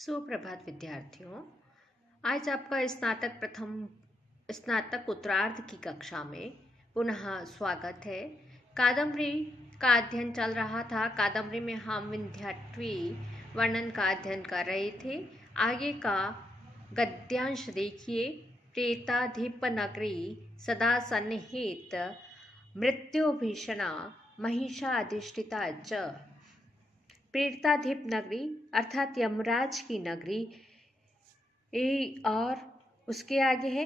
सुप्रभात विद्यार्थियों। आज आपका स्नातक उत्तरार्ध की कक्षा में पुनः स्वागत है। कादम्बरी का अध्ययन चल रहा था। कादम्बरी में हम विंध्याटवी वर्णन का अध्ययन कर रहे थे। आगे का गद्यांश देखिए। प्रेताधिप नगरी सदा सन्निहित मृत्यु भीषणा महिषा अधिष्ठिता च। प्रेताधिप नगरी अर्थात यमराज की नगरी और उसके आगे है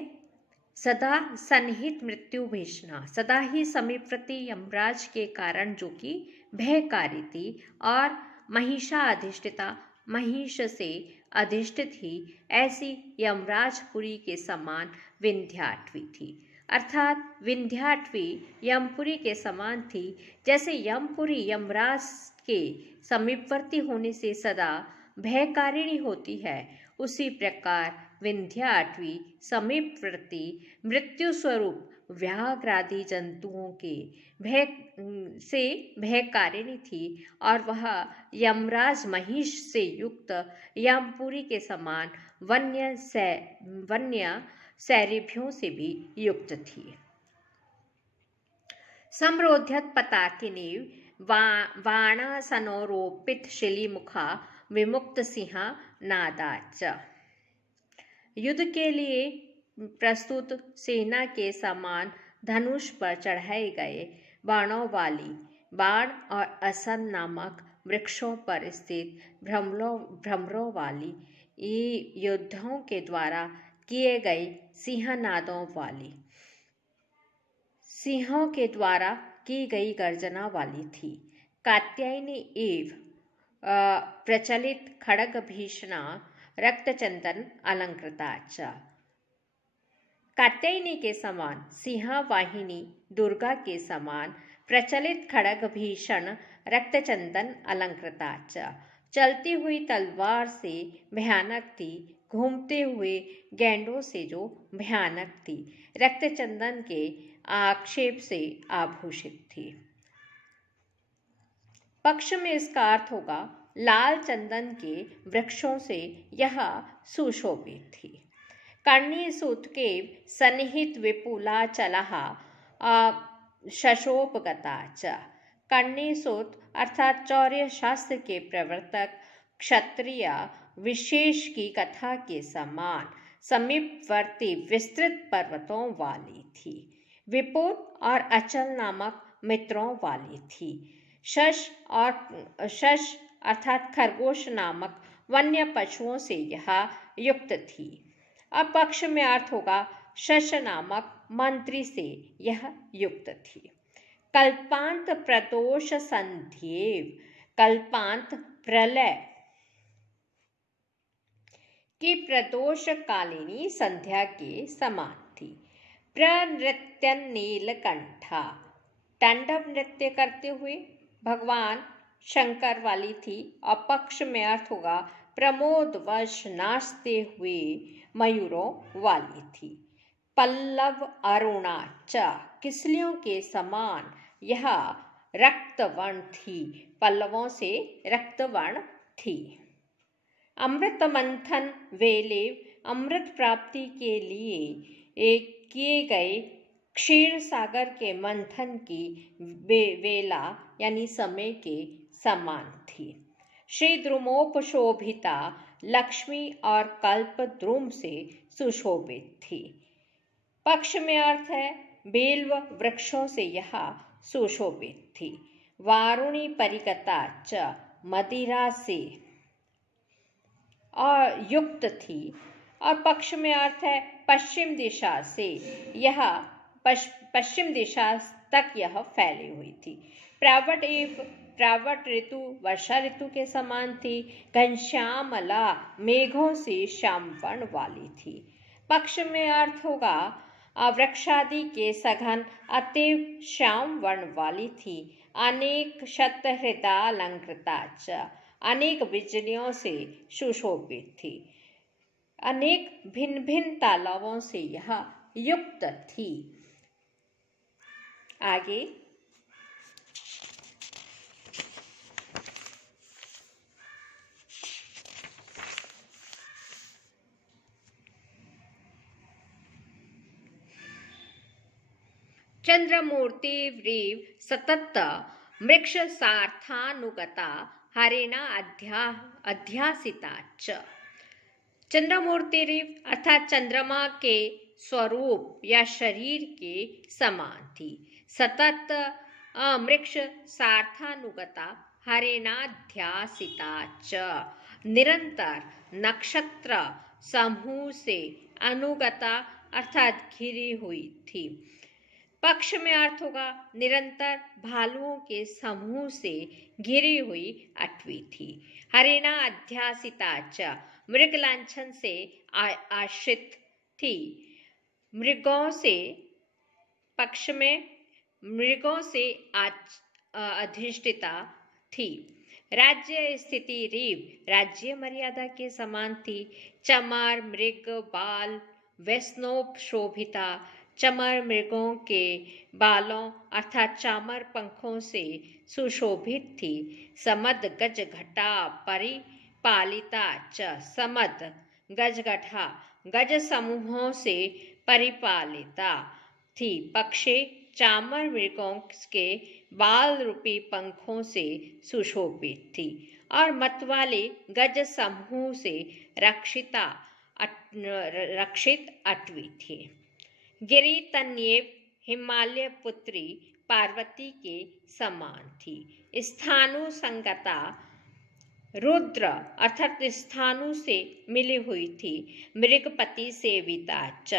सदा सन्निहित मृत्यु भीषणा, सदा ही समीपवर्ती यमराज के कारण जो कि भयकारी थी, और महिषा अधिष्ठिता, महिष से अधिष्ठित ही ऐसी यमराजपुरी के समान विंध्याटवी थी। अर्थात विंध्याटवी यमपुरी के समान थी। जैसे यमपुरी यमराज के समीपवर्ती होने से सदा भयकारिणी होती है, उसी प्रकार विंध्याटवी समीपवर्ती मृत्यु स्वरूप व्याघ्रादि जंतुओं के भय से भयकारिणी थी, और वह यमराज महिष से युक्त यमपुरी के समान वन्य सैरिभ्यों से भी युक्त थी। सम्रोध्यत पताकिनीव वाणासनोरोपित शिलीमुखा विमुक्त सिंहा नादाच। युद्ध के लिए प्रस्तुत सेना के समान धनुष पर चढ़ाए गए बाणों वाली बाण और असन नामक वृक्षों पर स्थित भ्रमरों वाली योद्धाओं के द्वारा किए गए सिंहनादों वाली, सिंहों के द्वारा की गई गर्जना वाली थी। कात्यायनी एव प्रचलित खड्ग भीषणा रक्तचंदन अलंकृताच। कात्यायनी के समान, सिंहवाहिनी दुर्गा के समान प्रचलित खड्ग भीषण रक्तचंदन अलंकृताच। चलती हुई तलवार से भयानक थी, घूमते हुए गैंडों से जो भयानक थी, रक्तचंदन के आक्षेप से आभूषित थी। पक्ष में इसका अर्थ होगा लाल चंदन के वृक्षों से यह सुशोभित थी। कर्णी सूत के सन्निहित विपुला चलहा शशोपगता च। कर्णी सूत अर्थात चौर्य शास्त्र के प्रवर्तक क्षत्रिय विशेष की कथा के समान समीपवर्ती विस्तृत पर्वतों वाली थी। विपुल और अचल नामक मित्रों वाली थी। शश अर्थात खरगोश नामक वन्य पशुओं से यह युक्त थी। अब पक्ष में अर्थ होगा शश नामक मंत्री से यह युक्त थी। कल्पांत प्रदोष संध्येव, कल्पांत प्रलय की प्रदोष कालिनी संध्या के समान थी। प्रनृत्यन नीलकंठा, तांडव नृत्य करते हुए भगवान शंकर वाली थी। और पक्ष में अर्थ होगा प्रमोदवश नाचते हुए मयूरों वाली थी। पल्लव अरुणा च, किसलियों के समान यह रक्तवर्ण थी, पल्लवों से रक्तवर्ण थी। अमृत मंथन वेले, अमृत प्राप्ति के लिए किए गए क्षीर सागर के मंथन की वेला यानी समय के समान थी। श्री द्रुमोपशोभिता, लक्ष्मी और कल्प द्रुम से सुशोभित थी। पक्ष में अर्थ है बेल्व वृक्षों से यह सुशोभित थी। वारुणी परिकता च, मदिरा से और युक्त थी। और पक्ष में अर्थ है पश्चिम दिशा से यह पश्चिम दिशा तक यह फैली हुई थी। प्रावट ऋतु वर्षा ऋतु के समान थी। घनश्यामला, मेघों से श्यामवर्ण वाली थी। पक्ष में अर्थ होगा वृक्षादि के सघन अतीव श्याम वर्ण वाली थी। अनेक शतहृदा अलंकृता च, अनेक बिजलियों से सुशोभित थी। अनेक भिन्न भिन्न तालाबों से यह युक्त थी। आगे चंद्रमूर्तिरीव सतत मृक्ष सार्थानुगता हरेणा अध्यासिता च। चंद्रमूर्तिरीव अर्थात चंद्रमा के स्वरूप या शरीर के समान थी। सतत मृक्ष सार्थानुगता हरेणाध्यासिता च, निरंतर नक्षत्र समूह से अनुगता अर्थात घिरी हुई थी। पक्ष में अर्थ होगा निरंतर भालुओं के समूह से घिरी हुई अटवी थी। हरिणा अध्यासिता च, मृग लांछन से आश्रित थी। मृगों से पक्ष में मृगों से अधिष्ठिता थी। राज्य स्थिति रीव राज्य मर्यादा के समान थी। चमर मृग बाल वैष्णव शोभिता, चमर मृगों के बालों अर्थात चामर पंखों से सुशोभित थी। समद गज घटा परिपालिता च, समद गजगठा गज समूहों से परिपालिता थी। पक्षे चामर मृगों के बाल रूपी पंखों से सुशोभित थी और मतवाले गज समूह से रक्षित अटवी थी। गिरि तन्येव हिमालय पुत्री पार्वती के समान थी। स्थानु संगता रुद्र अर्थात स्थानु से मिली हुई थी। मृगपति सेविता च,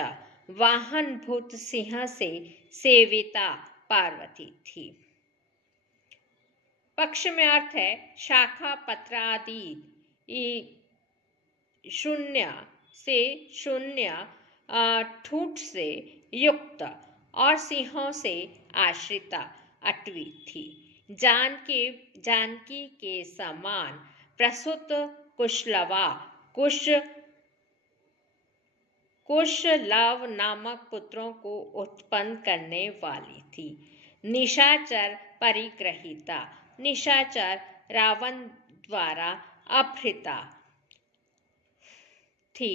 वाहन भूत सिंह से सेविता पार्वती थी। पक्ष में अर्थ है शाखा पत्र आदि शून्य से शून्य ठूठ से युक्त और सिंहों से आश्रिता अटवी थी। जानकी के समान प्रसूत कुशलवा कुशलव नामक पुत्रों को उत्पन्न करने वाली थी। निशाचर परिग्रहिता, निशाचर रावण द्वारा अपहृता थी।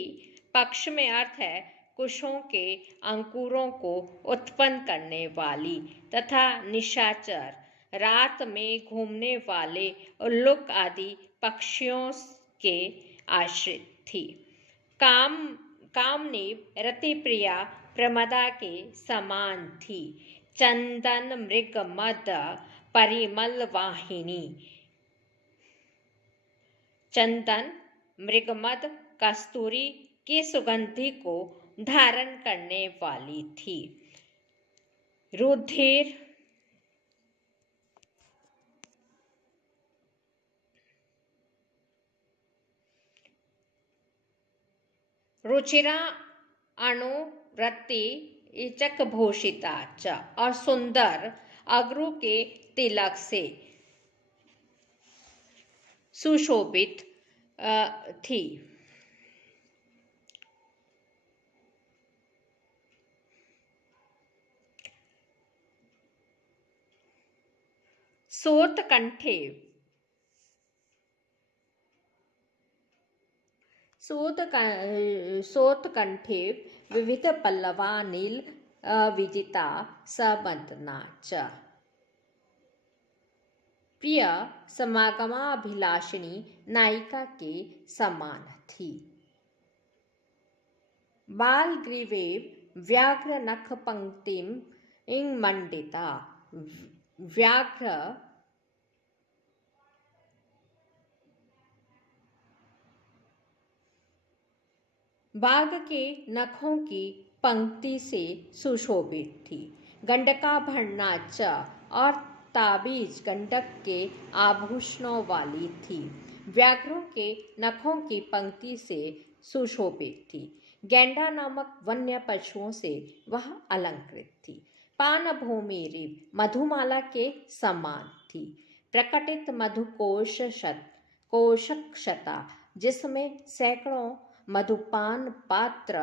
पक्ष में अर्थ है कुशों के अंकुरों को उत्पन्न करने वाली तथा निशाचर रात में घूमने वाले उल्लुक आदि पक्षियों के आश्रित थी। कामनी रतिप्रिया प्रमदा के समान थी। चंदन मृग मद परिमल वाहिनी, चंदन मृगमद कस्तूरी की सुगंधि को धारण करने वाली थी। रुधिर रुचिरा अणुवृत्ति इचक भूषिता च, और सुंदर अग्रु के तिलक से सुशोभित थी। सोत्कंठे विविध पल्लवा नील विजिता समदना च, प्रिय समागमाभिलाषिणी नायिका के समान थी। बालग्रीवेव व्याघ्र नख पंक्तिम मंडिता, व्याघ्र बाघ के नखों की पंक्ति से सुशोभित थी। गंडकाभरणा च, और ताबीज गंडक के आभूषणों वाली थी। व्याघ्रों के नखों की पंक्ति से सुशोभित थी। गैंडा नामक वन्य पशुओं से वह अलंकृत थी। पानभूमि रिव मधुमाला के समान थी। प्रकटित कोशक्षता, जिसमें सैकड़ों मधुपान पात्र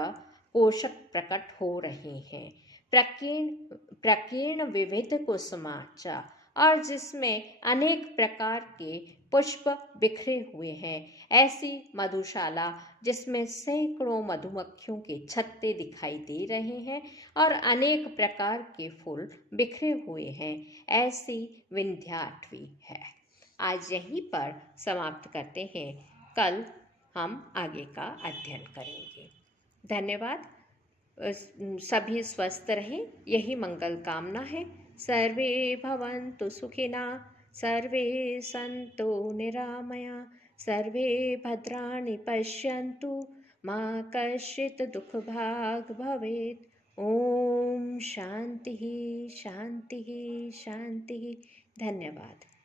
कोशक प्रकट हो रहे हैं। प्रकीर्ण विविध कुसुमाचा, और जिसमें अनेक प्रकार के पुष्प बिखरे हुए हैं। ऐसी मधुशाला जिसमें सैकड़ों मधुमक्खियों के छत्ते दिखाई दे रहे हैं और अनेक प्रकार के फूल बिखरे हुए हैं, ऐसी विंध्याटवी है। आज यहीं पर समाप्त करते हैं, कल हम आगे का अध्ययन करेंगे। धन्यवाद। सभी स्वस्थ रहें, यही मंगल कामना है। सर्वे भवन्तु सुखिनः, सर्वे सन्तु निरामया, सर्वे भद्राणि पश्यन्तु, मा कश्चित् दुःखभाग् भवेत्। ओम शांति शांति शांति। धन्यवाद।